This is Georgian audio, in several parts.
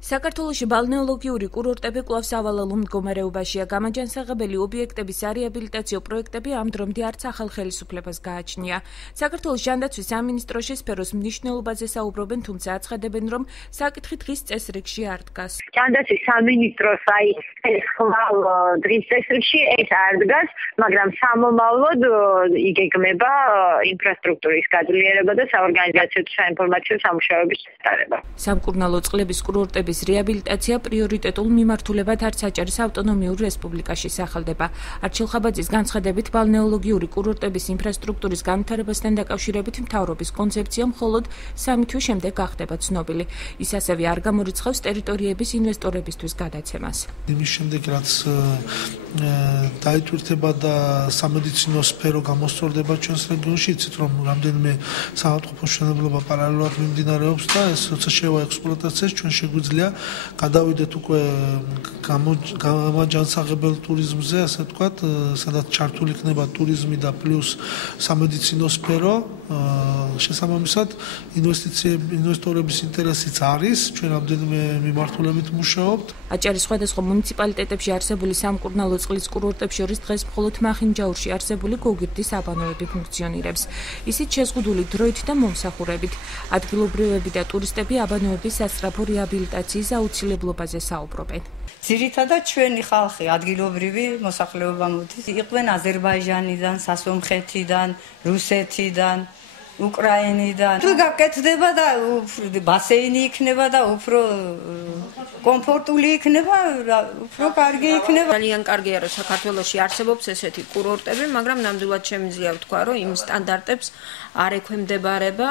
საქართველოში ბალნეოლოგიური კურორტები კვლავ სავალალო მდგომარეობაშია. გამაჯანსაღებელი ობიექტების სარეაბილიტაციო პროექტები ამ დრომდე არც ახალ ხელისუფლებას გააჩნია. საქართველოს ჟანდაცვის სამინისტროში სფეროს მნიშვნელობაზე საუბრობენ, თუმცა აცხადებენ, რომ საკითხი დღის წესრიგში არ დგას. ჟანდაცვის სამინისტროს ეს ხვალ დღის წესრიგში ეს არ დგას, მაგრამ სამომავლოდ იგეგმება ინფრასტრუქტურის გაძლიერება და საორგანიზაციო საინფორმაციო სამუშაოების ჩატარება. სამკურნალო წყლების კურორტების რეაბილიტაცია პრიორიტეტულ მიმართულებად არც აჭარის ავტონომიურ რესპუბლიკაში სახელდება. არჩილ ხაბაძის განცხადებით, ბალნეოლოგიური კურორტების ინფრასტრუქტურის განვითარებასთან დაკავშირებით მთავრობის კონცეფცია მხოლოდ 3 თვის შემდეგ გახდება ცნობილი. ის ასევე არ გამორიცხავს ტერიტორიების ინვესტორებისთვის გადაცემას. იმის შემდეგ, რაც დაიტვირთება და სამედიცინო სფერო გამოსწორდება ჩვენს რეგიონში, იცით რომ რამდენიმე საავადმყოფო მშენებლობა პარალელურად მიმდინარეობს და ეს როცა შევა ექსპლუატაციას, ჩვენ შეგვიძლია გადავიდეთ უკვე გამაჯანსაღებელ ტურიზმზე, ასე ვთქვათ, სადაც ჩართული იქნება ტურიზმი და პლუს სამედიცინო სფერო. შესაბამისად, ინვესტორების ინტერესიც არის, ჩვენ რამდენიმე მიმართულებით მუშაობთ. აჭარის სხვადასხვა მუნიციპალიტეტებში არსებული სამკურნალო წყლის კურორტებს შორის დღეს მხოლოდ მახინჯაურში არსებული გოგირდის აბანოები ფუნქციონირებს. ისიც შეზღუდული დროით და მომსახურებით. ადგილობრივები და ტურისტები აბანოების სასწრაფო რეაბილიტაციის აუცილებლობაზე საუბრობენ. ძირითადად ჩვენი ხალხი ადგილობრივი მოსახლეობა მოდის. იყვნენ აზერბაიჯანიდან, სასომხეთიდან, რუსეთიდან, უკრაინიდან. თუ გაკეთდება და ბასეინი იქნება და უფრო კომფორტული იქნება, უფრო კარგი იქნება. ძალიან კარგია, რომ საქართველოში არსებობს ესეთი კურორტები, მაგრამ ნამდვილად შემიძლია ვთქვა, რომ იმ სტანდარტებს არ ექვემდებარება,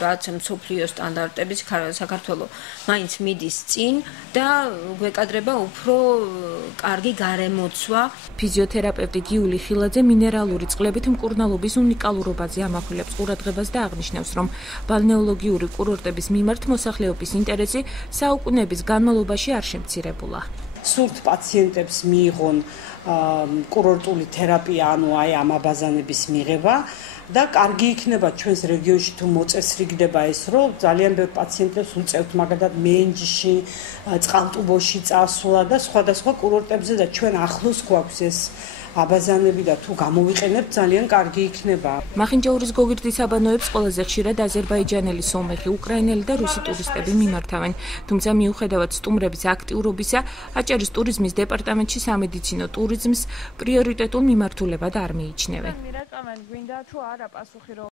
რაც მსოფლიო სტანდარტების საქართველო მაინც მიდის წინ და გვეკადრება უფრო კარგი გარემოცვა. ფიზიოთერაპევტი გიული ხილაძე მინერალური წყლებით მკურნალობის უნიკალურობაზე ამახვილებს ყურადღებას და აღნიშნავს, რომ ბალნეოლოგიური კურორტების მიმართ მოსახლეობის ინტერესი საუკუნეების განმავლობაში არ შემცირებულა. სურთ პაციენტებს მიიღონ კურორტული თერაპია, ანუ აი ამ აბაზანების მიღება და კარგი იქნება ჩვენს რეგიონში თუ მოწესრიგდება ეს, რომ ძალიან ბევრ პაციენტებს უწევთ მაგალითად მენჯში, წყალტუბოში წასვლა და სხვადასხვა კურორტებზე და ჩვენ ახლოს გვაქვს ეს აბაზანები და თუ გამოვიყენებთ ძალიან კარგი იქნება. მახინჯაურის გოგირდის აბანოებს ყველაზე ხშირად აზერბაიჯანელი, სომეხი, უკრაინელი და რუსი ტურისტები მიმართავენ. თუმცა მიუხედავად სტუმრების აქტიურობისა, აჭარის ტურიზმის დეპარტამენტში სამედიცინო ტურიზმს პრიორიტეტულ მიმართულებად არ მიიჩნევენ.